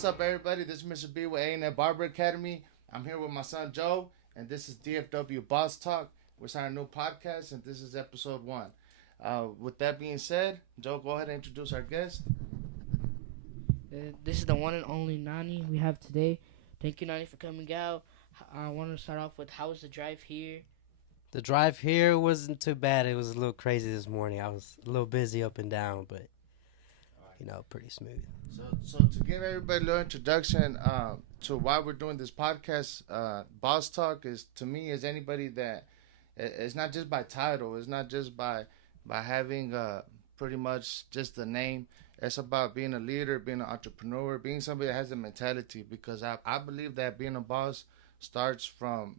What's up, everybody? This is Mr. B with A&F Barber Academy. I'm here with my son Joe, and this is DFW Boss Talk. We're starting a new podcast, and this is episode one. With that being said, Joe, go ahead and introduce our guest. This is the one and only Nani we have today. Thank you, Nani, for coming out. I want to start off with how was the drive here? The drive here wasn't too bad. It was a little crazy this morning. I was a little busy up and down, but pretty smooth. So to give everybody a little introduction to why we're doing this podcast, Boss Talk is to me is anybody that it's not just by title, it's not just by having pretty much just the name. It's about being a leader, being an entrepreneur, being somebody that has a mentality. Because I believe that being a boss starts from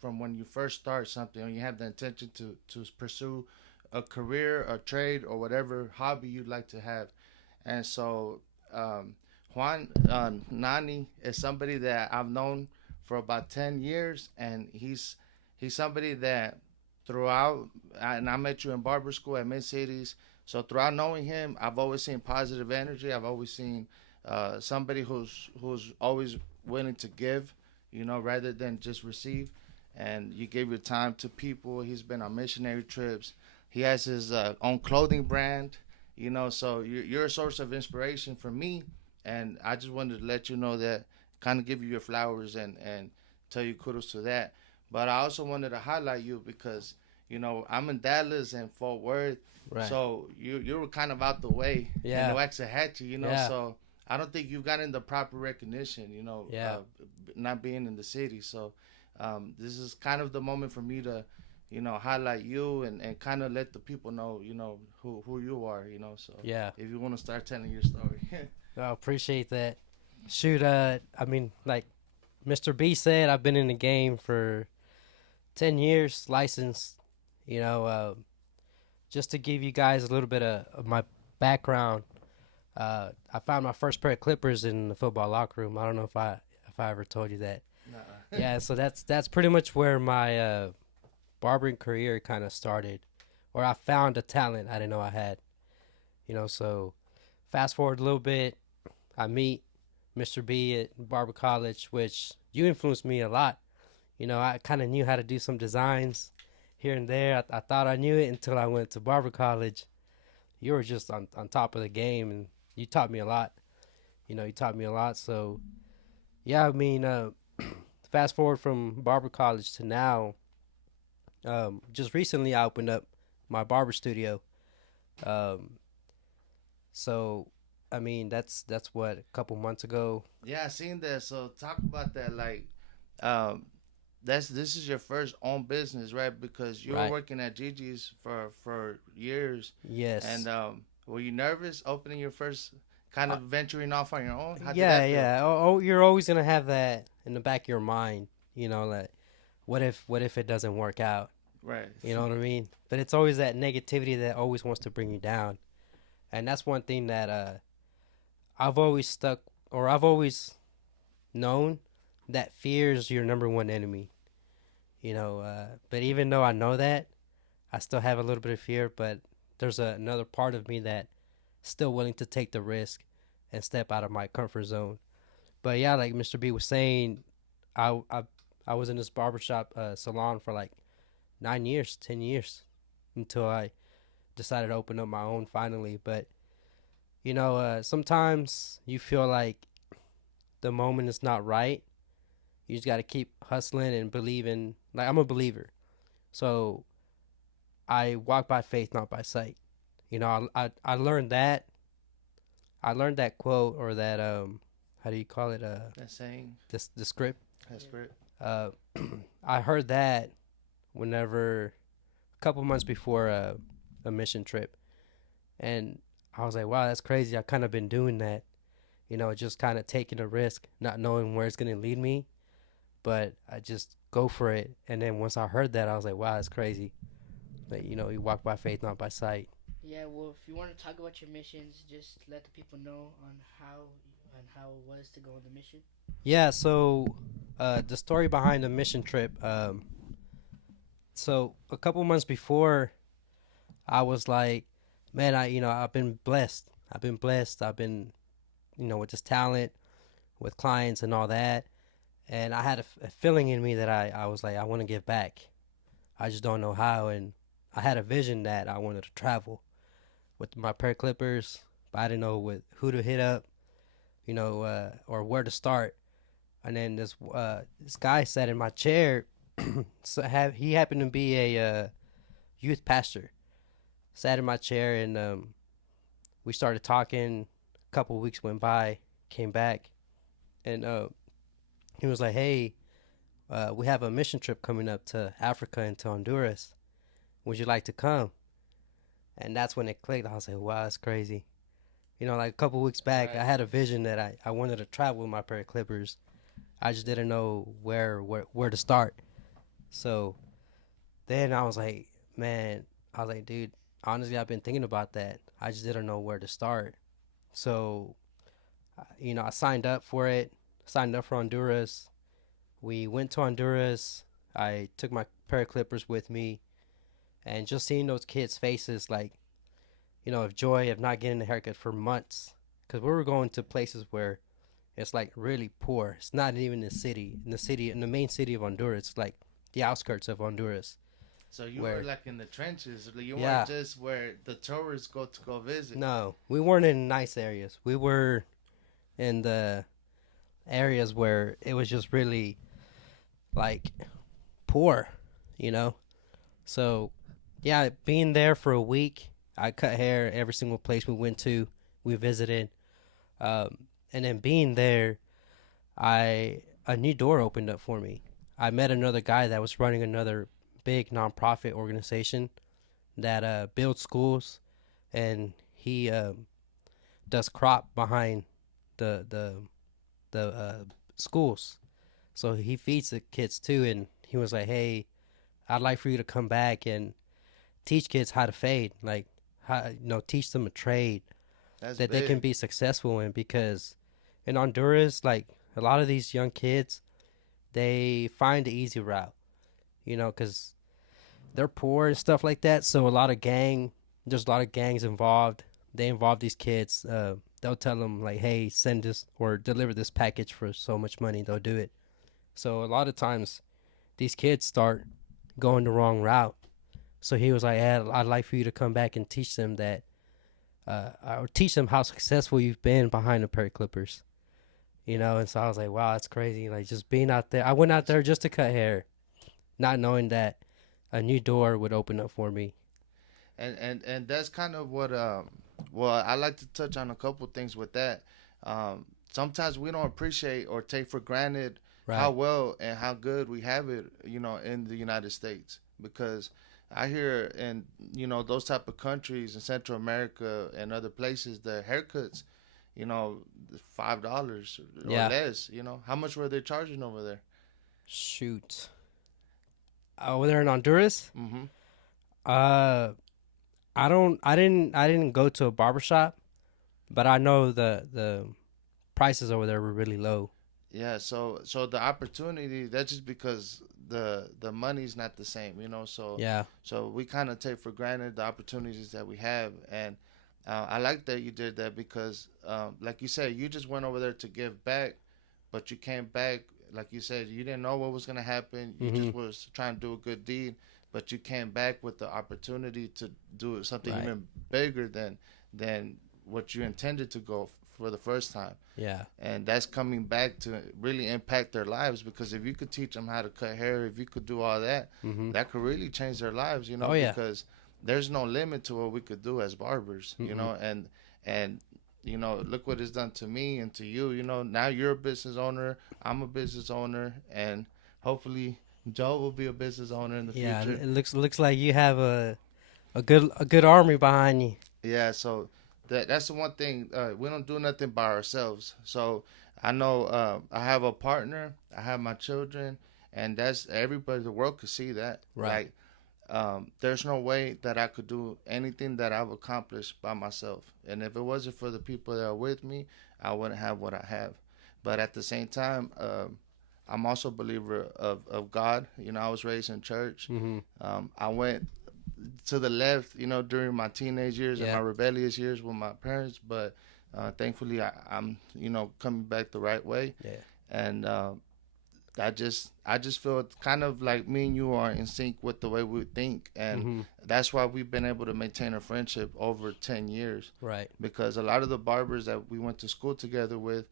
from when you first start something and you have the intention to pursue a career, a trade, or whatever hobby you'd like to have. And so Juan Nani is somebody that I've known for about 10 years, and he's somebody that throughout, and I met you in barber school at Mid Cities. So throughout knowing him, I've always seen positive energy. I've always seen somebody who's always willing to give, rather than just receive. And you gave your time to people. He's been on missionary trips. He has his own clothing brand. So you're a source of inspiration for me, and I just wanted to let you know that, kind of give you your flowers and tell you kudos to that. But I also wanted to highlight you because I'm in Dallas and Fort Worth, Right. so you were kind of out the way. Yeah. In Waxahachie, Yeah. so I don't think you've gotten the proper recognition. Yeah. Not being in the city. So this is kind of the moment for me to highlight you and kind of let the people know, who you are, So Yeah. if you want to start telling your story. I appreciate that. Shoot, like Mr. B said, I've been in the game for 10 years, licensed. You know, uh, just to give you guys a little bit of my background, I found my first pair of clippers in the football locker room. I don't know if I ever told you that. Nah. Yeah, so that's pretty much where my barbering career kind of started, where I found a talent I didn't know I had. So fast forward a little bit, I meet Mr. B at Barber College, which you influenced me a lot. I kind of knew how to do some designs here and there. I thought I knew it until I went to Barber College. You were just on top of the game, and you taught me a lot. You taught me a lot. So, yeah, fast forward from Barber College to now, just recently I opened up my barber studio. Um, so, that's what, a couple months ago. Yeah, I seen that. So talk about that. Like, um, this is your first own business, right? Because you were Right. working at Gigi's for years, Yes. and were you nervous opening your first kind Uh, of venturing off on your own? How did yeah, that feel? yeah. Oh, you're always gonna have that in the back of your mind. Like, what if it doesn't work out? Right. You know what I mean? But it's always that negativity that always wants to bring you down, and that's one thing that I've always stuck, or I've always known that fear is your number one enemy. But even though I know that, I still have a little bit of fear. But there's another part of me that still willing to take the risk and step out of my comfort zone. But yeah, like Mr. B was saying, I I, I was in this barbershop salon for like 9 years, 10 years, until I decided to open up my own finally. But sometimes you feel like the moment is not right. You just got to keep hustling and believing. Like, I'm a believer, so I walk by faith, not by sight. I learned that. I learned that quote, or that how do you call it? That saying. The script. That's great. Uh, I heard that whenever, a couple months before a mission trip, and I was like, wow, that's crazy. I kind of been doing that. Just kind of taking a risk, not knowing where it's gonna lead me, but I just go for it. And then once I heard that, I was like, wow, that's crazy. Like, you walk by faith, not by sight. Yeah, well, if you want to talk about your missions, just let the people know on how it was to go on the mission. Yeah. So, the story behind the mission trip. So a couple months before, I was like, man, I've been blessed. I've been blessed. I've been with this talent, with clients and all that. And I had a feeling in me that I was like, I want to give back. I just don't know how. And I had a vision that I wanted to travel with my pair of clippers, but I didn't know who to hit up, or where to start. And then this guy sat in my chair. He happened to be a youth pastor. Sat in my chair, and we started talking. A couple of weeks went by, came back, and he was like, "Hey, we have a mission trip coming up to Africa and to Honduras. Would you like to come?" And that's when it clicked. I was like, "Wow, that's crazy." Like a couple of weeks back, Right. I had a vision that I wanted to travel with my pair of clippers. I just didn't know where to start. So then I was like, man, dude, honestly, I've been thinking about that. I just didn't know where to start. So, I signed up for it, signed up for Honduras. We went to Honduras. I took my pair of clippers with me, and just seeing those kids' faces, like, of joy of not getting a haircut for months. Because we were going to places where it's like really poor. It's not even the city. In the main city of Honduras, it's like the outskirts of Honduras. So you were Where, like in the trenches. You weren't yeah, just where the tourists go to go visit. no, we weren't in nice areas. We were in the areas where it was just really like poor, you know. So yeah, being there for a week, I cut hair every single place we went to. We visited, and then being there, I a new door opened up for me. I met another guy that was running another big nonprofit organization that builds schools, and he does crop behind the schools. So he feeds the kids too, and he was like, "Hey, I'd like for you to come back and teach kids how to fade, like how teach them a trade That's that they can big. be successful in, because in Honduras, like a lot of these young kids, they find the easy route, because they're poor and stuff like that. So there's a lot of gangs involved. They involve these kids. They'll tell them like, "Hey, send this or deliver this package for so much money." They'll do it. So a lot of times, these kids start going the wrong route. So he was like, "Hey, I'd like for you to come back and teach them that, or teach them how successful you've been behind the pair of clippers." And so I was like, "Wow, that's crazy!" Like just being out there. I went out there just to cut hair, not knowing that a new door would open up for me. And that's kind of what well, I like to touch on a couple things with that. Sometimes we don't appreciate or take for granted how Right. well and how good we have it, in the United States, because I hear in those type of countries in Central America and other places, the haircuts, you know $5 or Yeah. less. How much were they charging over there? Shoot. Over there in Honduras, Mm-hmm. uh, I didn't go to a barber shop, but I know the prices over there were really low. Yeah, so the opportunity, that's just because the money's not the same, so Yeah. we kind of take for granted the opportunities that we have. And I like that you did that because like you said, you just went over there to give back, but you came back, like you said, you didn't know what was going to happen. You Mm-hmm. just was trying to do a good deed, but you came back with the opportunity to do something Right. even bigger than what you intended to go for the first time. Yeah. And that's coming back to really impact their lives, because if you could teach them how to cut hair, if you could do all that, Mm-hmm. that could really change their lives, Oh yeah. because there's no limit to what we could do as barbers, Mm-mm. and look what it's done to me and to you. Now you're a business owner, I'm a business owner, and hopefully Joe will be a business owner in the Yeah. future. It looks like you have a good army behind you. Yeah, so that's the one thing. We don't do nothing by ourselves. So I know I have a partner, I have my children, and that's everybody. The world could see that. Right. Like, there's no way that I could do anything that I've accomplished by myself. And if it wasn't for the people that are with me, I wouldn't have what I have. But at the same time, I'm also a believer of God. I was raised in church. Mm-hmm. I went to the left, during my teenage years and my Yeah. rebellious years with my parents. But Thankfully, I'm coming back the right way, Yeah. and I just feel kind of like me and you are in sync with the way we think, and Mm-hmm. that's why we've been able to maintain a friendship over 10 years. Right. Because a lot of the barbers that we went to school together with,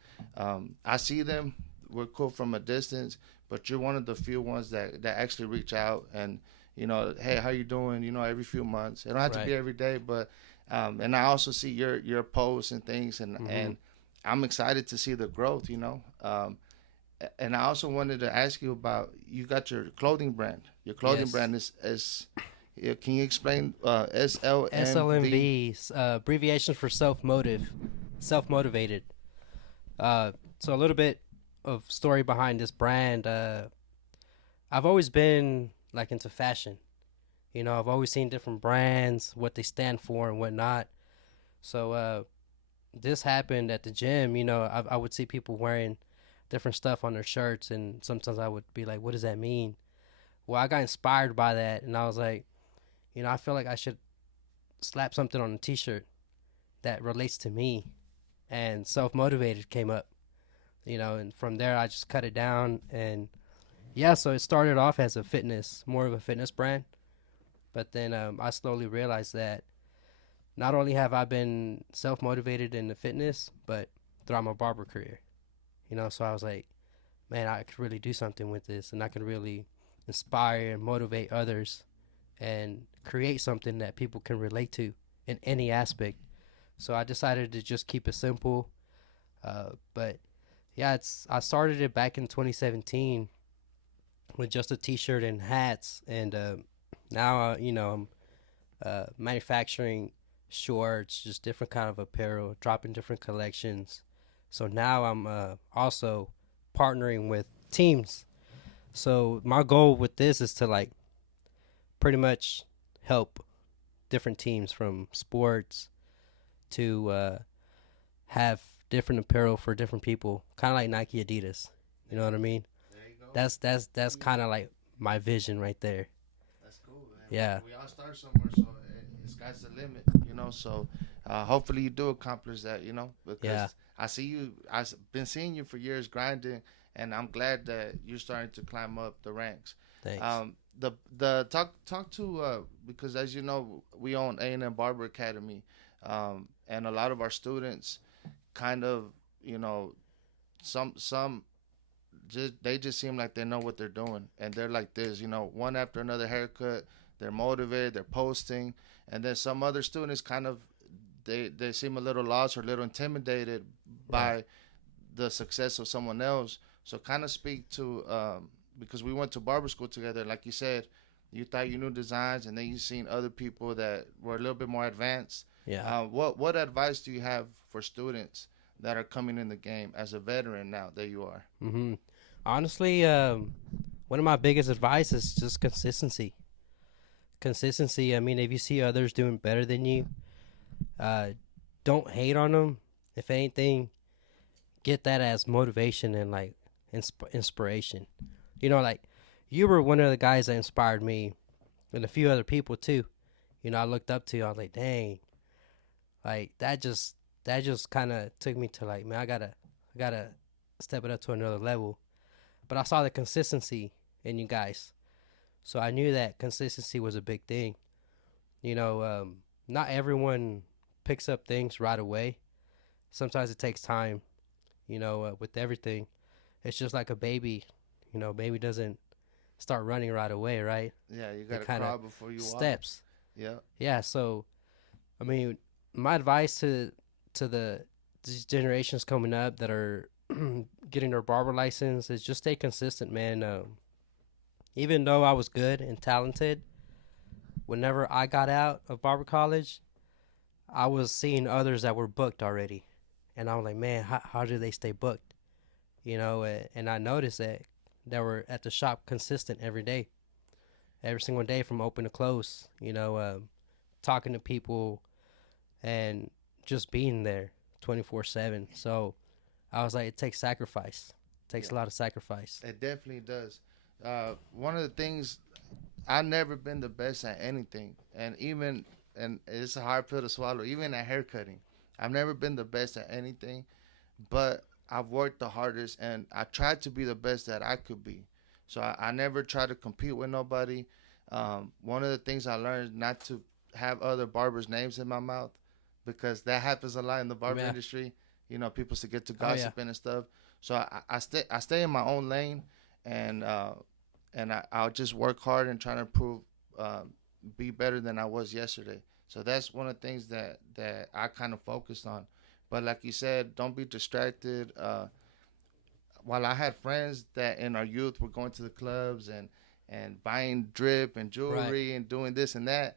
I see them. We're cool from a distance, but you're one of the few ones that actually reach out and hey, how you doing? Every few months. It don't have to Right. be every day, but and I also see your posts and things, and Mm-hmm. and I'm excited to see the growth. And I also wanted to ask you about you got your clothing brand. Your clothing Yes. brand is yeah, can you explain SLMV? SLMV, abbreviation for self motivated. So a little bit of story behind this brand. I've always been like into fashion. I've always seen different brands, what they stand for and whatnot. So this happened at the gym. I would see people wearing different stuff on their shirts, and sometimes I would be like, "What does that mean?" Well, I got inspired by that, and I was like, I feel like I should slap something on a T-shirt that relates to me. And self motivated came up. And from there I just cut it down, and yeah, so it started off as more of a fitness brand, but then I slowly realized that not only have I been self motivated in the fitness, but throughout my barber career. So I was like, man, I could really do something with this, and I can really inspire and motivate others and create something that people can relate to in any aspect. So I decided to just keep it simple. But yeah, I started it back in 2017 with just a T-shirt and hats, and now I'm manufacturing shorts, just different kind of apparel, dropping different collections. So now I'm also partnering with teams. So my goal with this is to like pretty much help different teams from sports to have different apparel for different people, kind of like Nike, Adidas. You know what I mean? There you go. That's kind of like my vision right there. That's cool, man. Yeah, We all start somewhere, so sky's the limit. So hopefully you do accomplish that. yeah. Because I see you. I've been seeing you for years grinding, and I'm glad that you're starting to climb up the ranks. Thanks. The talk to because as you know we own A&M Barber Academy, and a lot of our students kind of you know some just seem like they know what they're doing, and they're like this, one after another haircut. They're motivated. They're posting, and then some other students kind of they seem a little lost or a little intimidated Right. by the success of someone else. So kind of speak to because we went to barber school together. Like you said, you thought you knew designs, and then you seen other people that were a little bit more advanced. Yeah. What advice do you have for students that are coming in the game as a veteran now that you are? Mhm. Honestly, one of my biggest advice is just consistency. Consistency. I mean, if you see others doing better than you, uh, don't hate on them. If anything, get that as motivation and like inspiration. Like you were one of the guys that inspired me, and a few other people too. I looked up to. I was like, dang, like that just kind of took me to like, man, I gotta step it up to another level. But I saw the consistency in you guys, so I knew that consistency was a big thing. Not everyone picks up things right away. Sometimes it takes time. With everything, it's just like a baby. Baby doesn't start running right away, right? Yeah, you They gotta kind of crawl before you walk. steps. Yeah. Yeah. So I mean, my advice to these generations coming up that are getting their barber license is just stay consistent, man. Even though I was good and talented, whenever I got out of barber college, I was seeing others that were booked already, and I was like, man, how do they stay booked? And I noticed that they were at the shop consistent every single day from open to close. Talking to people and just being there 24/7. So I was like, it takes sacrifice. It takes Yeah. a lot of sacrifice. It definitely does. One of the things I've never been the best at anything, and it's a hard pill to swallow. Even at haircutting, I've never been the best at anything, but I've worked the hardest and I tried to be the best that I could be. So I never try to compete with nobody. One of the things I learned not to have other barbers' names in my mouth because that happens a lot in the barber Yeah. industry. You know, people to get to Oh yeah. gossiping and stuff. So I stay in my own lane, and I'll just work hard and try to improve, uh, be better than I was yesterday. So that's one of the things that I kind of focused on. But like you said, don't be distracted. While I had friends that in our youth were going to the clubs and buying drip and Right. jewelry and doing this and that,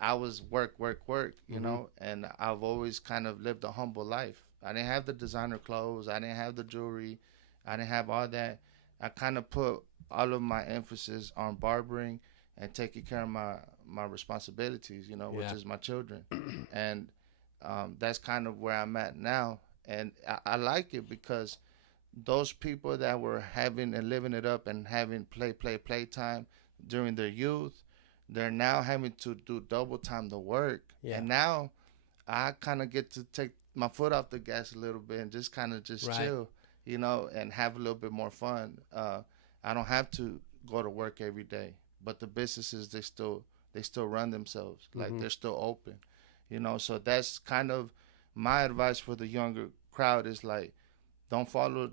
I was work, work, work, Mm-hmm. and I've always kind of lived a humble life. I didn't have the designer clothes, I didn't have the jewelry, I didn't have all that. I kind of put all of my emphasis on barbering and taking care of my responsibilities, which Yeah. is my children, and that's kind of where I'm at now, and I like it because those people that were having and living it up and having play time during their youth, they're now having to do double time the work. Yeah. And now I kind of get to take my foot off the gas a little bit and just kind of just Right. chill, and have a little bit more fun. I don't have to go to work every day, but the businesses they still run themselves like Mm-hmm. they're still open, So that's kind of my advice for the younger crowd is like don't follow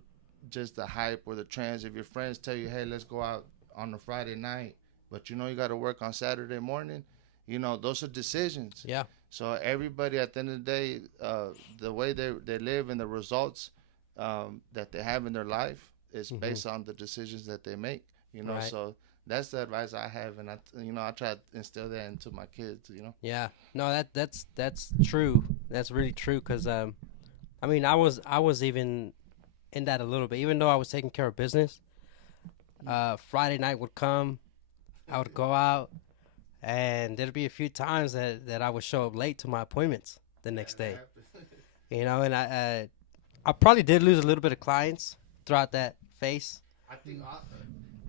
just the hype or the trends. If your friends tell you, "Hey, let's go out on a Friday night," but you got to work on Saturday morning, those are decisions. Yeah. So everybody, at the end of the day, the way they live and the results that they have in their life is Mm-hmm. based on the decisions that they make. Right. So that's the advice I have, and I try to instill that into my kids. Yeah. No, that's true. That's really true. Cause I mean, I was even in that a little bit. Even though I was taking care of business, Friday night would come. I would go out, and there'd be a few times that I would show up late to my appointments the next day. And I probably did lose a little bit of clients throughout that phase. I think all,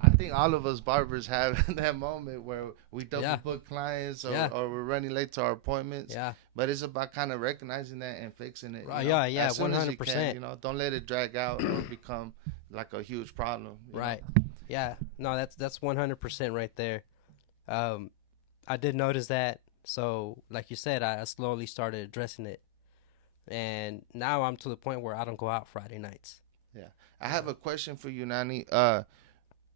I think all of us barbers have that moment where we double Yeah. book clients or, Yeah. or we're running late to our appointments. Yeah. But it's about kind of recognizing that and fixing it. Right. Yeah. Yeah. As soon as you can. 100%. Don't let it drag out or become like a huge problem. Right. Yeah. No, that's 100% right there. Um, I did notice that. So, like you said, I slowly started addressing it, and now I'm to the point where I don't go out Friday nights. Yeah. I have a question for you, Nani.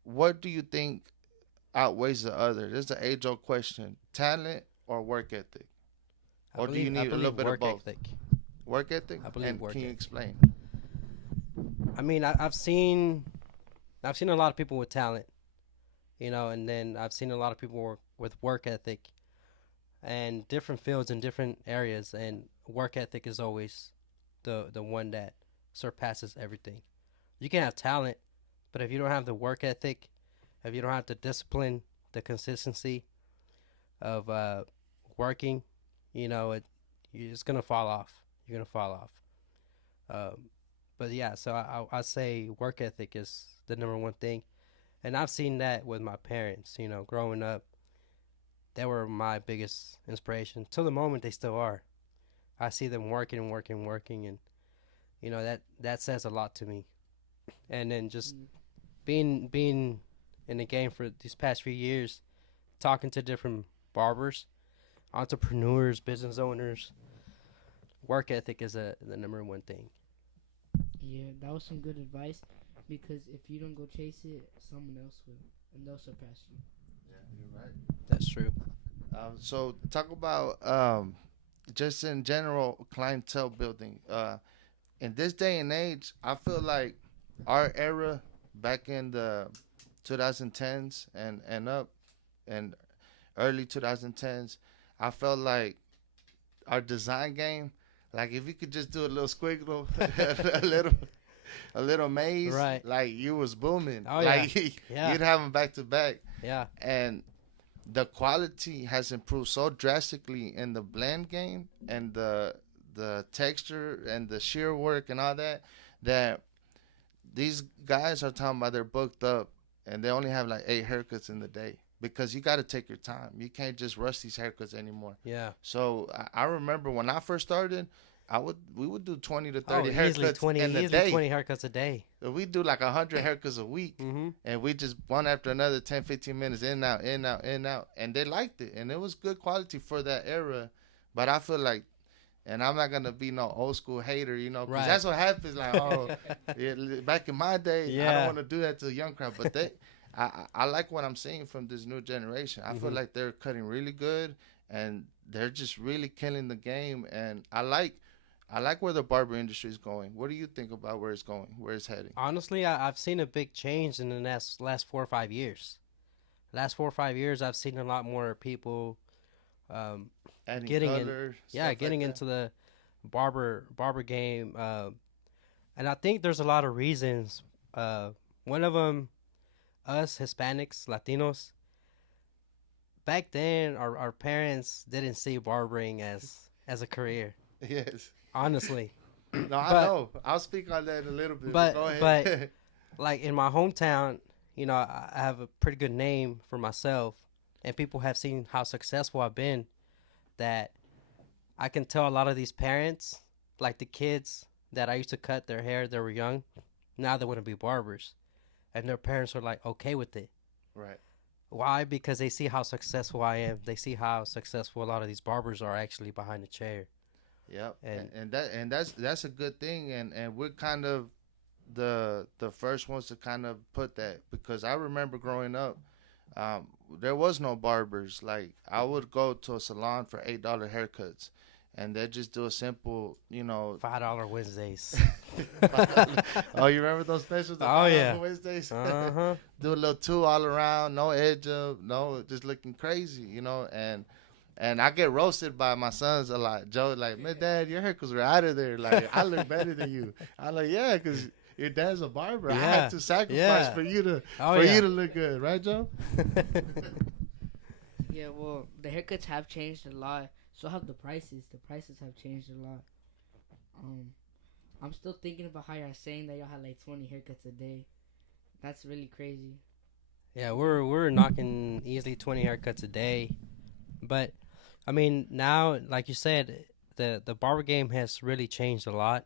What do you think outweighs the other? This is an age-old question: talent or work ethic, or do you I need a little believe bit of work both? ethic. Work ethic. I believe And work can you ethic. explain? I mean, I've seen a lot of people with talent, and then I've seen a lot of people with work ethic, and different fields in different areas, and work ethic is always the one that surpasses everything. You can have talent, but if you don't have the work ethic, if you don't have the discipline, the consistency of working, it's gonna fall off. You're gonna fall off. But yeah, so I say work ethic is the number one thing, and I've seen that with my parents. Growing up, they were my biggest inspiration. Till the moment, they still are. I see them working and working and working, and that says a lot to me. And then just Mm. being in the game for these past few years, talking to different barbers, entrepreneurs, business owners, work ethic is the number one thing. Yeah, that was some good advice because if you don't go chase it, someone else will, and they'll surpass you. Yeah, you're right. That's true. So talk about just in general clientele building. In this day and age, I feel like our era back in the 2010s and up and early 2010s, I felt like our design game, like if you could just do a little squiggle, a little a little maze, Right. like you was booming. Oh, like Yeah. you'd have them back to back, Yeah. and the quality has improved so drastically in the blend game and the texture and the shear work and all that these guys are talking about they're booked up and they only have like 8 haircuts in the day. because you got to take your time. You can't just rush these haircuts anymore. Yeah. So I remember when I first started, we would do 20 to Oh, 30 haircuts in a easily day. 20 haircuts a day. So we do like 100 haircuts a week, Mm-hmm. and we just one after another, 10, 15 minutes in out, in out, in out, and they liked it, and it was good quality for that era. But I feel like, and I'm not gonna be no old school hater, because Right. that's what happens. Like, oh, yeah, back in my day, I don't Yeah. want to do that to the young crowd, but I like what I'm seeing from this new generation. I feel Mhm. like they're cutting really good, and they're just really killing the game. And I like where the barber industry is going. What do you think about where it's going, where it's heading? Honestly, I've seen a big change in the last 4 or 5 years. Last 4 or 5 years, I've seen a lot more people um, Adding getting in, color, yeah, stuff like getting that. into the barber game, and I think there's a lot of reasons. One of them, us Hispanics, Latinos. Back then, our parents didn't see barbering as a career. Yes. Honestly, No, I but know. I'll speak on that in a little bit. But but go but ahead. like in my hometown, I have a pretty good name for myself, and people have seen how successful I've been. That I can tell a lot of these parents, like the kids that I used to cut their hair, they were young. Now they want to be barbers, and their parents are like okay with it. Right. Why? Because they see how successful I am. They see how successful a lot of these barbers are actually behind the chair. Yep. And And that's a good thing. And we're kind of the first ones to kind of put that, because I remember growing up, um, there was no barbers. Like, I would go to a salon for $8 haircuts, and they'd just do a simple, $5 Wednesdays. Oh, you remember those specials? The Oh yeah. $5 Wednesdays. Uh huh. Do a little two all around, no edge up, no, just looking crazy, and I get roasted by my sons a lot. Joe, like, man, Dad, your haircuts were out of there. Like, I look better than you. I'm like, yeah, because your dad's a barber. I Yeah. had to sacrifice Yeah. for you to Oh for yeah. you to look good, right, Joe? Yeah, well, the haircuts have changed a lot. So have the prices. The prices have changed a lot. Um, I'm still thinking about how you're saying that y'all had like 20 haircuts a day. That's really crazy. Yeah, we're knocking easily 20 haircuts a day, but I mean now, like you said, the barber game has really changed a lot,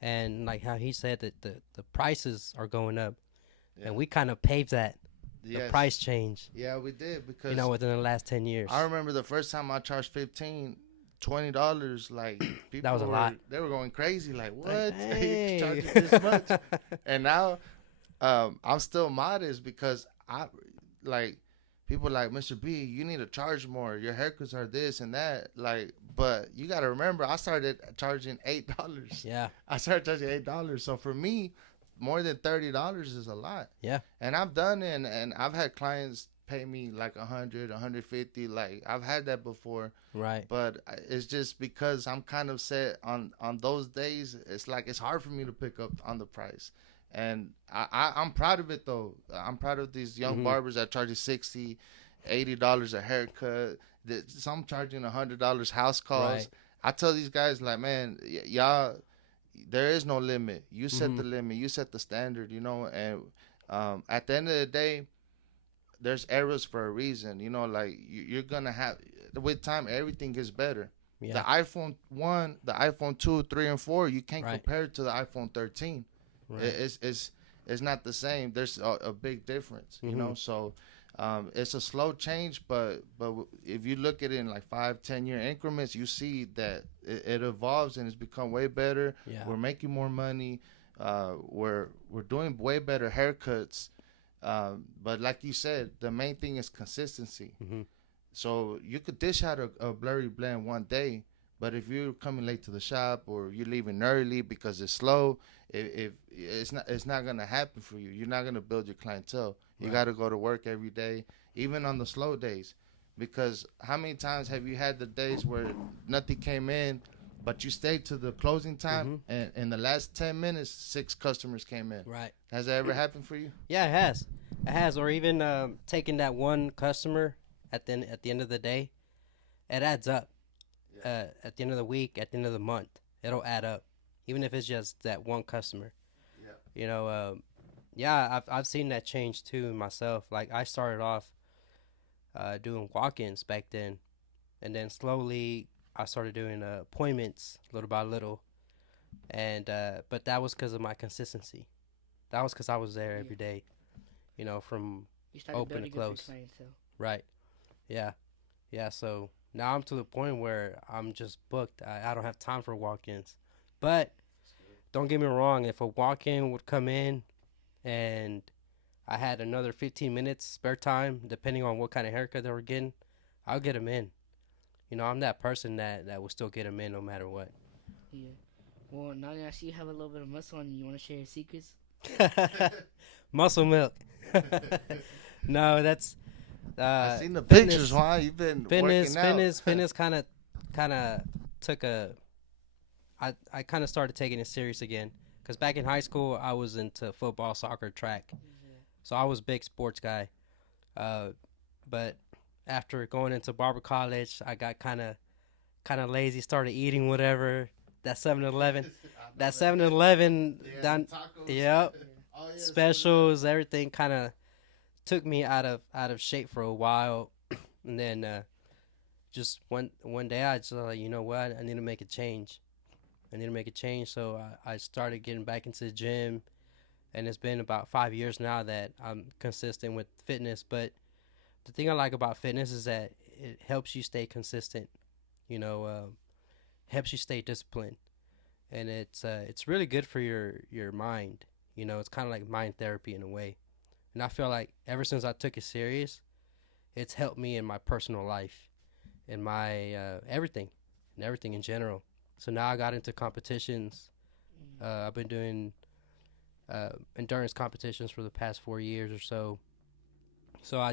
and like how he said that the prices are going up, Yeah. and we kind of paved that the Yes. price change, Yeah, we did, because within the last 10 years. I remember the first time I charged $20. Like, people That was a lot. they were going crazy. Like, what? Like, You hey. charging this much? And now, I'm still modest, because I like people like, Mr. B, you need to charge more. Your haircuts are this and that. Like, but you got to remember, I started charging $8. Yeah, I started charging $8. So for me, more than $30 is a lot. yeah, And I've done it, and I've had clients pay me like 100, 150. Like, I've had that before. right. But it's just because I'm kind of set on those days. It's like it's hard for me to pick up on the price, and I'm proud of it though. I'm proud of these young Mhm. barbers that charge you $60, $80 a haircut. Some charging $100 house calls. Right. I tell these guys, like, man, y'all, there is no limit. You set Mhm. the limit. You set the standard. And at the end of the day, there's errors for a reason. Like, you're gonna have, with time, everything gets better. Yeah, The iPhone 1, the iPhone 2, 3, and 4, you can't Right. compare it to the iPhone 13. right. It's not the same. There's a big difference, Mhm. So it's a slow change, but if you look at it in like 5, 10 year increments, you see that it evolves and it's become way better. Yeah, We're making more money. We're doing way better haircuts. But like you said, the main thing is consistency. Mhm. So you could dish out a blurry blend one day, but if you're coming late to the shop or you're leaving early because it's slow, if it's not gonna happen for you. You're not gonna build your clientele. You Right. got to go to work every day, even on the slow days, because how many times have you had the days where nothing came in, but you stayed to the closing time, and in the last 10 minutes, 6 customers came in? Right. Has that ever happened for you? Yeah, it has. It has. Or even taking that one customer at the end of the day, it adds up. At the end of the week, at the end of the month, it'll add up, even if it's just that one customer. Yeah. Yeah, I've seen that change too myself. Like I started off doing walk-ins back then, and then slowly I started doing appointments little by little, and but that was because of my consistency. That was because I was there Yeah. every day, from You started open to building up your close. clientele. Right. Yeah. Yeah. So now I'm to the point where I'm just booked. I don't have time for walk-ins. But don't get me wrong. If a walk-in would come in and I had another 15 minutes spare time, depending on what kind of haircut they were getting, I'll get them in. I'm that person that will still get them in no matter what. Yeah. Well, Nani, I see you have a little bit of muscle on you. You want to share your secrets? Muscle milk. No, that's I seen the pictures, fitness. Juan. You've been Fitness, working out. fitness. Kind of took a. I kind of started taking it serious again. Cause back in high school, I was into football, soccer, track. So I was a big sports guy. Uh, but after going into barber college, I got kind of lazy. Started eating whatever that 7-Eleven, that 7-Eleven down. Yep, Oh, yeah, specials, everything kind of took me out of shape for a while, and then just one day I just like, you know what, I need to make a change. I need to make a change. So I started getting back into the gym, and it's been about 5 years now that I'm consistent with fitness. But the thing I like about fitness is that it helps you stay consistent. You know, helps you stay disciplined, and it's really good for your mind. It's kind of like mind therapy in a way. And I feel like ever since I took it serious, it's helped me in my personal life, in my everything, and everything in general. So now I got into competitions. I've been doing endurance competitions for the past 4 years or so. So I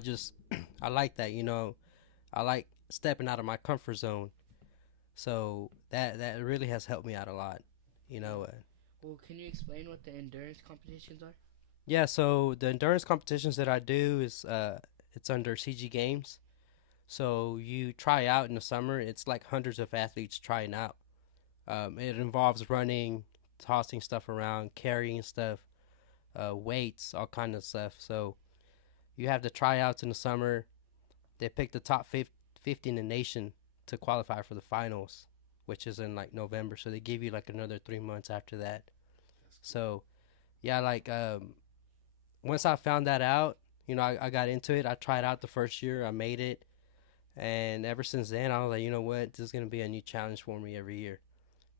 like that. I like stepping out of my comfort zone. So that really has helped me out a lot. You know. Well, can you explain what the endurance competitions are? Yeah. So the endurance competitions that I do is it's under CG Games. So you try out in the summer. It's like hundreds of athletes trying out. It involves running, tossing stuff around, carrying stuff, weights, all kind of stuff. So you have the tryouts in the summer. They pick the top 50 in the nation to qualify for the finals, which is in like November. So they give you like another 3 months after that. So yeah, like once I found that out, I got into it. I tried out the first year. I made it. And ever since then, I was like, you know what? This is going to be a new challenge for me every year.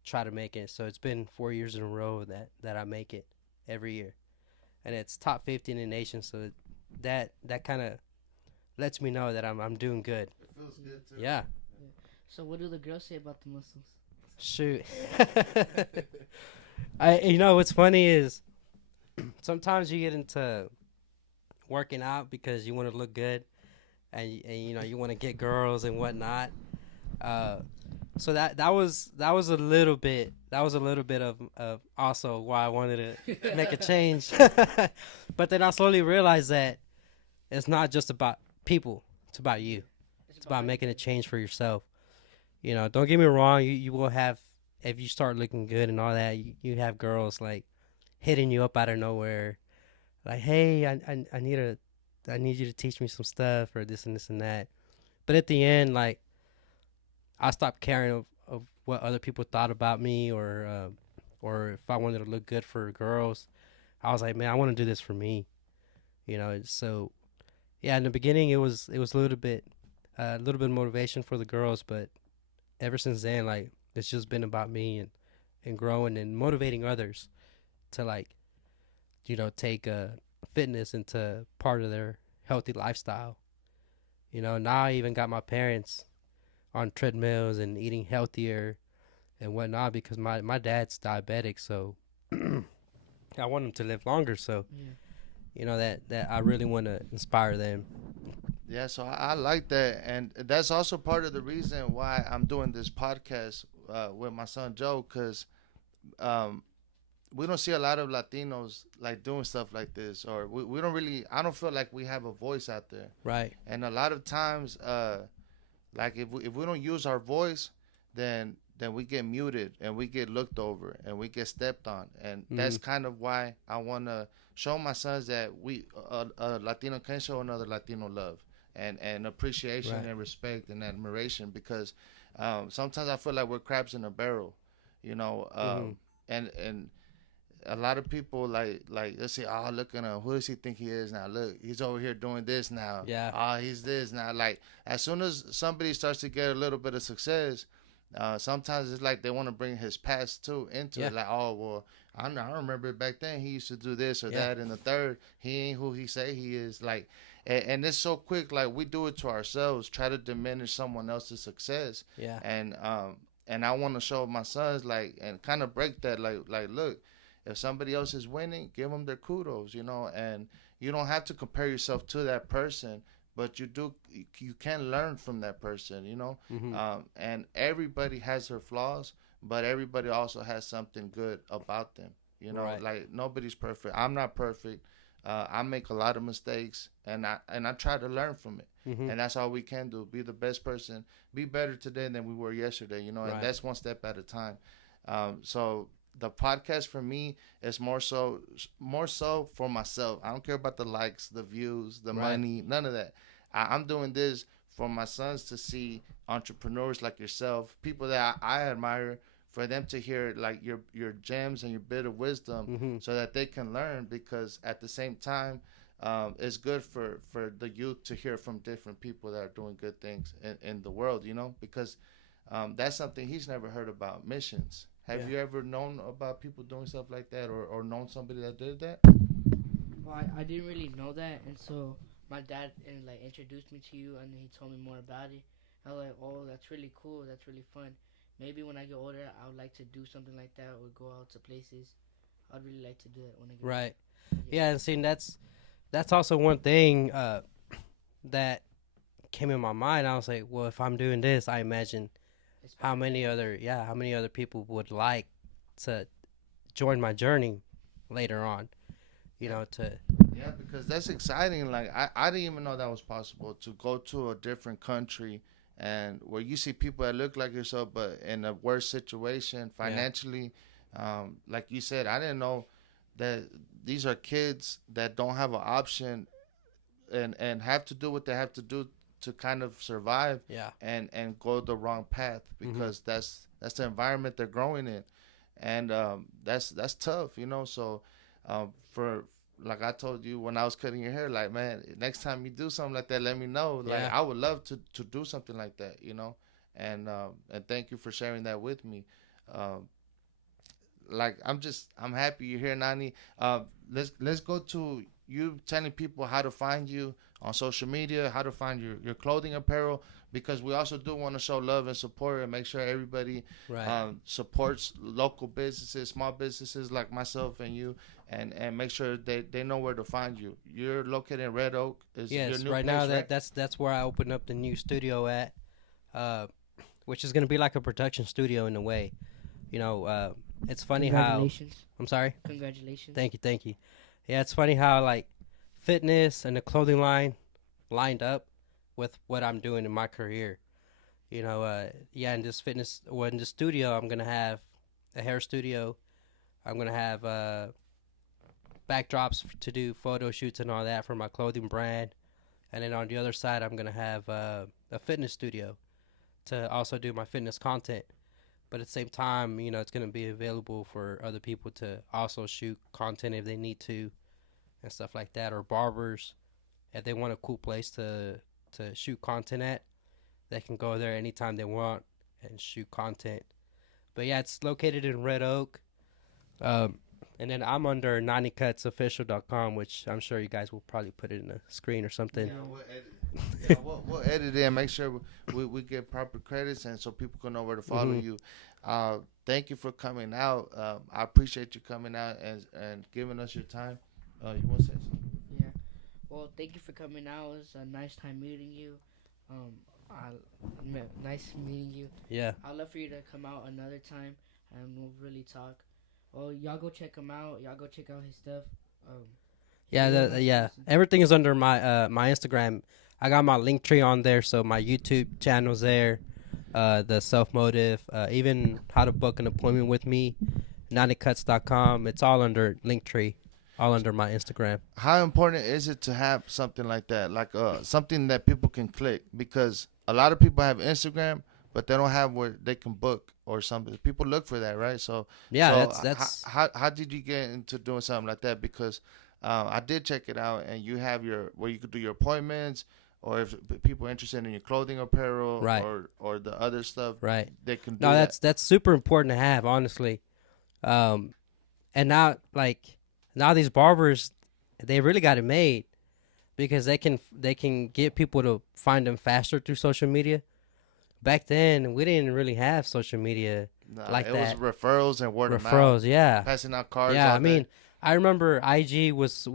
Try to make it. So it's been 4 years in a row that I make it every year. And it's top 50 in the nation. So that kind of lets me know that I'm doing good. It feels good too. Yeah. Yeah. So, what do the girls say about the muscles? Shoot. What's funny is sometimes you get into working out because you want to look good, and you want to get girls and whatnot. Uh, so that was a little bit of also why I wanted to make a change. But then I slowly realized that it's not just about people; it's about you. It's about making a change for yourself. Don't get me wrong. You will have, if you start looking good and all that, you have girls like hitting you up out of nowhere, like, hey, I need you to teach me some stuff or this and this and that. But at the end, like, I stopped caring of what other people thought about me, or if I wanted to look good for girls. I was like, man, I want to do this for me. So yeah, in the beginning it was a little bit of motivation for the girls, but ever since then, like, it's just been about me and growing and motivating others to, like, take fitness into part of their healthy lifestyle. Now I even got my parents on treadmills and eating healthier and whatnot because my dad's diabetic, so I want him to live longer. So that I really want to inspire them. Yeah, so I like that, and that's also part of the reason why I'm doing this podcast with my son Joe, because um, we don't see a lot of Latinos like doing stuff like this, or we don't really. I don't feel like we have a voice out there, Right. and a lot of times, like if we don't use our voice, then we get muted and we get looked over and we get stepped on, and that's kind of why I want to show my sons that a Latino can show another Latino love, and appreciation Right. and respect and admiration because sometimes I feel like we're crabs in a barrel, you know. Mhm. And a lot of people like let's say, oh, look at him, who does he think he is now? Look, he's over here doing this now. Yeah. Oh, he's this now. Like as soon as somebody starts to get a little bit of success, sometimes it's like they want to bring his past too into Yeah. it. Like, oh well, I remember back then he used to do this or Yeah. that, and the third he ain't who he say he is. Like, and it's so quick. Like we do it to ourselves, try to diminish someone else's success, Yeah. and I want to show my sons like and kind of break that like look, if somebody else is winning, give them their kudos, you know, and you don't have to compare yourself to that person, but you can learn from that person, you know. Mhm. And everybody has their flaws, but everybody also has something good about them, you know. Right. Like nobody's perfect. I'm not perfect. I make a lot of mistakes, and I try to learn from it, Mhm. and that's all we can do. Be the best person. Be better today than we were yesterday, you know. And Right. that's one step at a time. So the podcast for me is more so for myself. I don't care about the likes, the views, the Right. money, none of that. I'm doing this for my sons to see entrepreneurs like yourself, people that I admire, for them to hear like your gems and your bit of wisdom, Mhm. so that they can learn. Because at the same time, it's good for the youth to hear from different people that are doing good things in the world. You know, because that's something he's never heard about, missions. Have Yeah. you ever known about people doing stuff like that, or known somebody that did that? Well, I didn't really know that, and so my dad like introduced me to you, and he told me more about it. I was like, oh, that's really cool. That's really fun. Maybe when I get older, I would like to do something like that or go out to places. I'd really like to do that when I get older. Right. Yeah, and see that's also one thing that came in my mind. I was like, well, if I'm doing this, I imagine how many other people would like to join my journey later on, you Yeah. know, to Yeah, because that's exciting. Like I didn't even know that was possible to go to a different country and where you see people that look like yourself but in a worse situation yeah. financially. Like you said, I didn't know that these are kids that don't have an option and have to do what they have to do to kind of survive Yeah. and go the wrong path Mhm. because that's the environment they're growing in, and that's tough, you know. So for like I told you when I was cutting your hair, like man, next time you do something like that, let me know. Like Yeah. I would love to do something like that, you know. And thank you for sharing that with me. Um, like I'm happy you're here, Nani. Let's go to you telling people how to find you on social media, how to find your clothing apparel, because we also do want to show love and support and make sure everybody Right. supports local businesses, small businesses like myself and you, and make sure they know where to find you. You're located in Red Oak. Is your Yes, new right now place, right? that's where I opened up the new studio at, uh, which is gonna be like a production studio in a way. You know, it's funny how Congratulations. I'm sorry. Congratulations. Thank you. Yeah, it's funny how like fitness and the clothing line lined up with what I'm doing in my career. You know, yeah, in this fitness, well, in the studio, I'm gonna have a hair studio. I'm gonna have backdrops to do photo shoots and all that for my clothing brand. And then on the other side, I'm gonna have a fitness studio to also do my fitness content. But at the same time, you know, it's gonna be available for other people to also shoot content if they need to and stuff like that, or barbers if they want a cool place to shoot content at. They can go there anytime they want and shoot content. But yeah, it's located in Red Oak. Um, and then I'm under NaniCutsOfficial.com, which I'm sure you guys will probably put it in the screen or something. Yeah, we'll edit. Yeah, we'll edit it and make sure we get proper credits and so people can know where to follow Hmm. you. Thank you for coming out. I appreciate you coming out and giving us your time. You want to say something? Yeah. Well, thank you for coming out. It was a nice time meeting you. Um, nice meeting you. Yeah. I'd love for you to come out another time and we'll really talk. Well, y'all go check him out. Y'all go check out his stuff. Um, Yeah, he's a real nice yeah. person. Everything is under my my Instagram. I got my link tree on there, so my YouTube channel's there. The self motive, even how to book an appointment with me, nanicuts.com. It's all under link tree. all under my Instagram. How important is it to have something like that, like something that people can click? Because a lot of people have Instagram, but they don't have where they can book or something. People look for that, right? So, Yeah, so that's how did you get into doing something like that? Because I did check it out, and you have your where you could do your appointments, or if people are interested in your clothing apparel right, or the other stuff, right. they can No, do that. that's super important to have, honestly. Um, and now now these barbers, they really got it made because they can get people to find them faster through social media. Back then, we didn't really have social media Nah, like it was that. referrals and word of mouth, Referrals, yeah, passing out cards yeah. all I day. mean, I remember IG was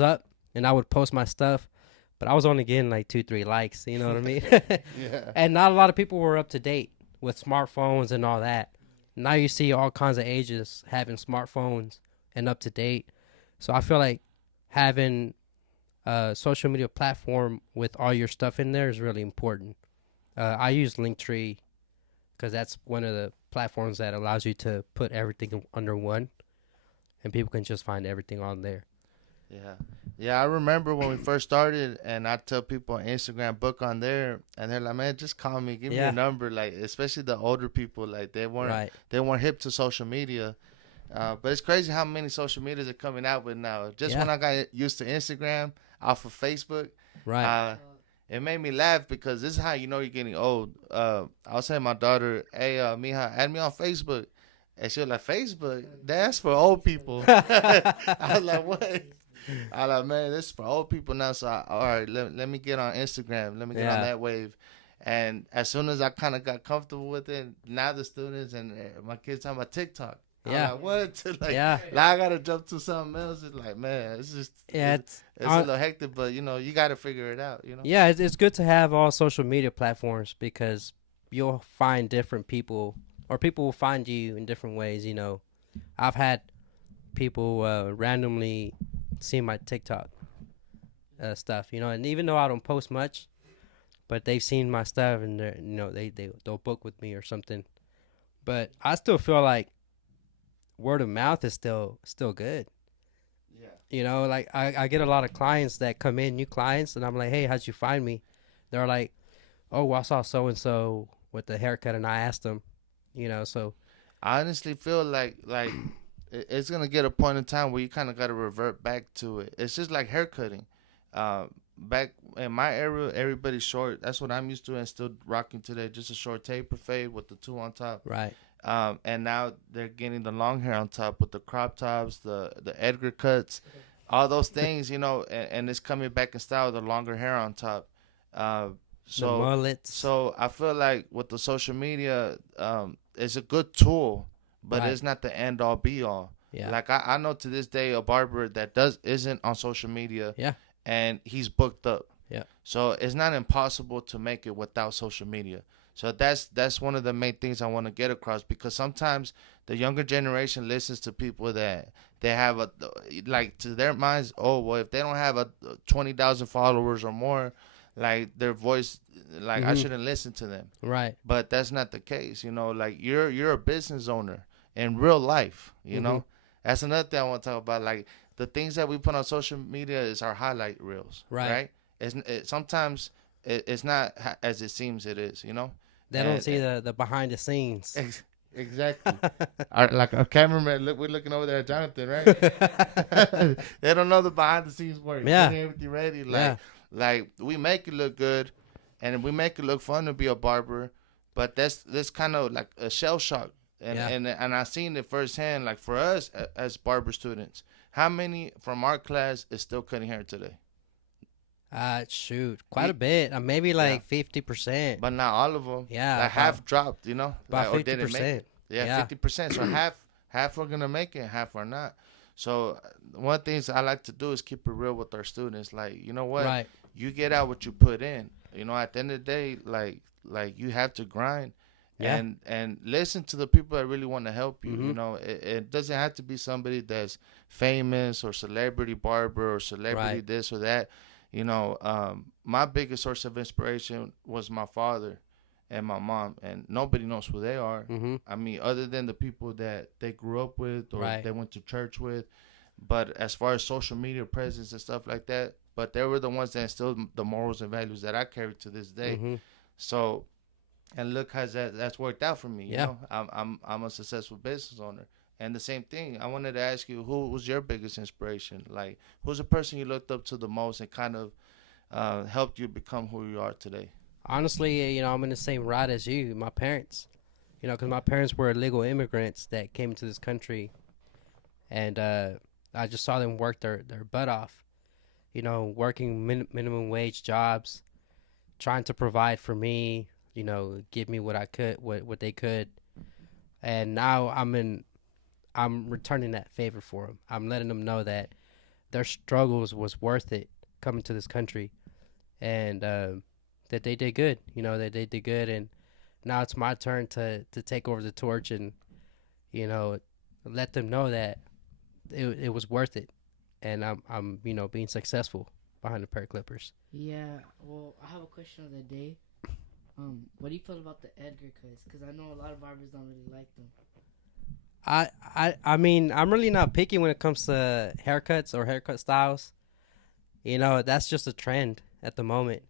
up, and I would post my stuff, but I was only getting like 2-3 likes. You know what I mean? Yeah. And not a lot of people were up to date with smartphones and all that. Now you see all kinds of ages having smartphones and up to date. So I feel like having a social media platform with all your stuff in there is really important. I use Linktree because that's one of the platforms that allows you to put everything under one, and people can just find everything on there. Yeah. Yeah, I remember when we first started, and I tell people on Instagram, book on there, and they're like, "Man, just call me, give me your Yeah. number." Like, especially the older people, like Right. they weren't hip to social media. But it's crazy how many social medias are coming out with now. Just when Yeah. I got used to Instagram off of Facebook, Right. uh, it made me laugh because this is how you know you're getting old. I was saying to my daughter, "Hey, Mija, add me on Facebook," and she was like, "Facebook? That's for old people." I was like, "What?" I like, man, this is for old people now. So, all right, let me get on Instagram. Let me get on Yeah. that wave. And as soon as I kind of got comfortable with it, now the students and my kids talking about TikTok. I'm Yeah. like, what? Like, Yeah. now I gotta jump to something else. It's like, man, it's just Yeah. it's a little hectic, but you got to figure it out. Yeah. It's good to have all social media platforms because you'll find different people, or people will find you in different ways. I've had people randomly see my TikTok stuff. And even though I don't post much, but they've seen my stuff and they'll book with me or something. But I still feel like word of mouth is still good. Yeah. Like I get a lot of clients that come in, new clients, and I'm like, hey, how'd you find me? They're like, oh, well, I saw so and so with the haircut, and I asked them, so I honestly feel like it's gonna get a point in time where you kind of got to revert back to it. It's just like haircutting. Back in my era, everybody's short. That's what I'm used to and still rocking today. Just a short taper fade with the two on top. right, And now they're getting the long hair on top with the crop tops, the Edgar cuts, all those things, and it's coming back in style with the longer hair on top. Uh, the so mullets, so I feel like with the social media, it's a good tool, but right, it's not the end all be all. yeah, Like I know to this day a barber that isn't on social media, yeah, and he's booked up. yeah, So it's not impossible to make it without social media. So that's one of the main things I want to get across, because sometimes the younger generation listens to people that they have like to their minds. Oh well, if they don't have a 20,000 followers or more, like their voice, like I hmm shouldn't listen to them. right, But that's not the case. Like you're a business owner in real life. hmm That's another thing I want to talk about. Like the things that we put on social media is our highlight reels, right. right? Sometimes it's not as it seems it is. They don't see the behind the scenes. Exactly. Our cameraman, we're looking over there at Jonathan, right? They don't know the behind the scenes work. Yeah. Getting everything ready. Yeah. Like we make it look good, and we make it look fun to be a barber, but that's kind of like a shell shock. And Yeah. and I seen it firsthand. Like for us as barber students, how many from our class is still cutting hair today? Shoot, quite a bit. Maybe like 50%. But not all of them. Yeah, Like half dropped. About or didn't make 50%. it. Yeah, Yeah. 50%. So half are gonna make it, half are not. So one of the things I like to do is keep it real with our students. Like, you know what? Right. You get out what you put in. At the end of the day, like you have to grind. Yeah. And listen to the people that really want to help you. Mhm. It doesn't have to be somebody that's famous or celebrity barber or celebrity Right. this or that. My biggest source of inspiration was my father and my mom, and nobody knows who they are. Mhm. I mean, other than the people that they grew up with or Right. they went to church with. but as far as social media presence and stuff like that, but they were the ones that instilled the morals and values that I carry to this day. Mm-hmm. So, and look how that's worked out for me. You Yeah. know, I'm a successful business owner. And the same thing, I wanted to ask you, who was your biggest inspiration? Like, who's the person you looked up to the most and kind of helped you become who you are today? Honestly, I'm in the same route as you. My parents, because my parents were illegal immigrants that came to this country, and I just saw them work their butt off. Working minimum wage jobs, trying to provide for me. Give me what I could, what they could, and now I'm returning that favor for them. I'm letting them know that their struggles was worth it coming to this country, and that they did good. That they did good, and now it's my turn to take over the torch and you know let them know that it was worth it, and I'm being successful behind the pair of clippers. Yeah. Well, I have a question of the day. What do you feel about the Edgar cuts? Because I know a lot of barbers don't really like them. I mean, I'm really not picky when it comes to haircuts or haircut styles. That's just a trend at the moment.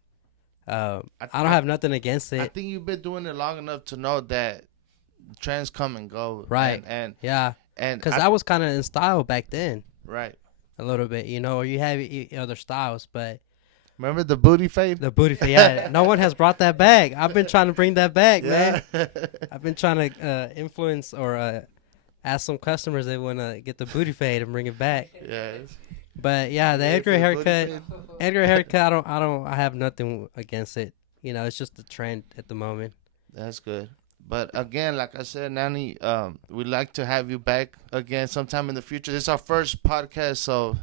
I don't have nothing against I it. think you've been doing it long enough to know that trends come and go. Right. Yeah. And Because I was kind of in style back then, right. a little bit, or you have other styles, but Remember the booty fade? the booty fade, yeah, no one has brought that back. I've been trying to bring that back, man. I've been trying to influence or ask some customers they want to get the booty fade and bring it back. Yes. But yeah, the Ready for Edgar the booty haircut, fade? Edgar haircut, I have nothing against it. It's just a trend at the moment. That's good. But again, like I said, Nani, we'd like to have you back again sometime in the future. This is our first podcast, so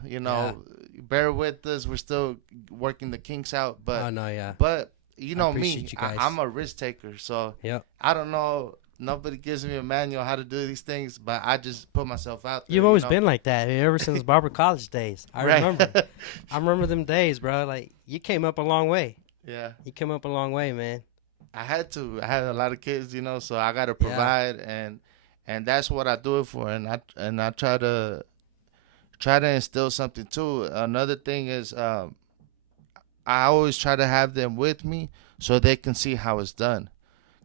bear with us. We're still working the kinks out, Oh no, yeah. but you I know me, appreciate you guys. I'm a risk taker, so Yep. I don't know. Nobody gives me a manual how to do these things, but I just put myself out there. You've always been like that ever since barber college days. I Right. remember. I remember them days, bro. Like you came up a long way. Yeah. You came up a long way, man. I had to. I had a lot of kids, so I got to provide, and that's what I do it for. And I try to instill something too. Another thing is, I always try to have them with me so they can see how it's done.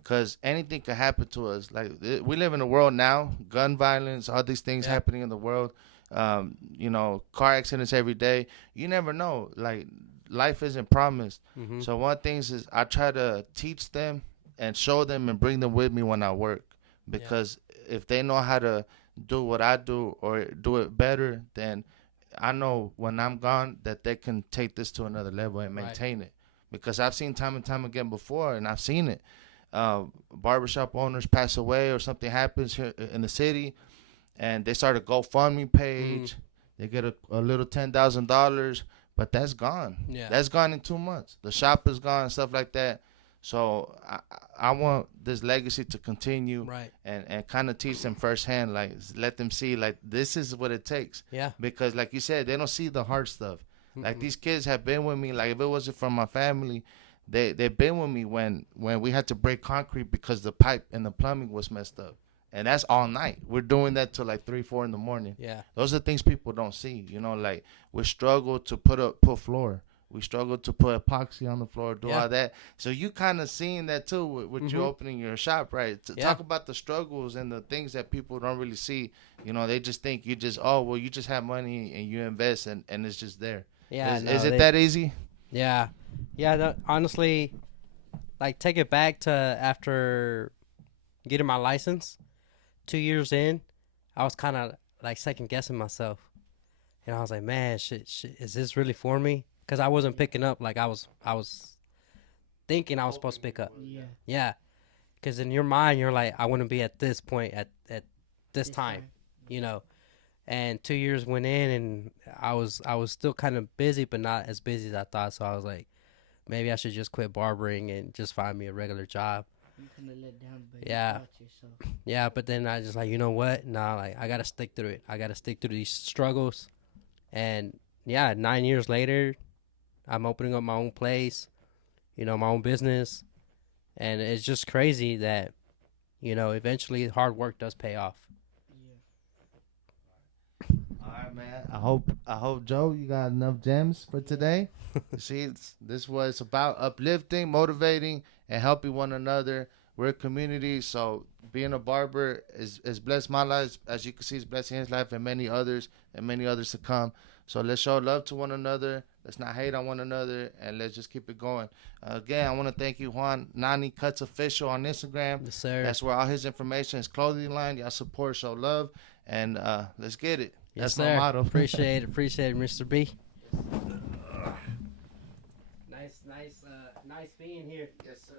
Cause anything could happen to us. Like we live in a world now, gun violence, all these things Yeah. happening in the world. Car accidents every day. You never know. Like life isn't promised. Mm-hmm. So one thing is I try to teach them and show them and bring them with me when I work, because if they know how to do what I do or do it better, then I know when I'm gone that they can take this to another level and Right. maintain it. Because I've seen time and time again before, and I've seen it. Barbershop owners pass away or something happens here in the city, and they start a GoFundMe page. They get a little $10,000, but that's gone. Yeah. That's gone in 2 months. The shop is gone, stuff like that. So I want this legacy to continue, Right. and kind of teach them firsthand, like let them see like this is what it takes. Yeah. Because like you said, they don't see the hard stuff. Like Mm-mm. these kids have been with me. Like if it wasn't from my family, they've been with me when we had to break concrete because the pipe and the plumbing was messed up, and that's all night. We're doing that till like 3-4 in the morning. Yeah. Those are things people don't see. Like we struggle to put floor. We struggle to put epoxy on the floor, do Yeah. all that. So you kind of seeing that too with you Mhm. opening your shop, right? To Yeah. talk about the struggles and the things that people don't really see. They just think you just you just have money and you invest and it's just there. Yeah. Is it that easy? Yeah. Yeah. Honestly, like take it back to after getting my license, 2 years in, I was kind of like second guessing myself, and I was like, man, shit, is this really for me? Because I wasn't picking up like I was thinking I was supposed to pick up. Yeah. Yeah. Because in your mind, you're like, I want to be at this point at this time, And 2 years went in, and I was still kind of busy, but not as busy as I thought. So I was like, maybe I should just quit barbering and just find me a regular job. You kind of let down, but Yeah. you got yourself. Yeah, but then I just like, you know what? Nah, like I gotta stick through it. I gotta stick through these struggles. And yeah, 9 years later, I'm opening up my own place, my own business. And it's just crazy that, eventually hard work does pay off. Yeah. All right, man. I hope Joe, you got enough gems for today. See, this was about uplifting, motivating, and helping one another. We're a community, so being a barber is blessed my life. As you can see, it's blessing his life and many others to come. So let's show love to one another. Let's not hate on one another, and let's just keep it going. Again, I want to thank you, Juan. Nani Cuts Official on Instagram. Yes, sir. That's where all his information, his clothing line. Y'all support, show love, and let's get it. Yes, That's my sir. motto. Appreciate it, Mr. B. Nice being here. Yes, sir.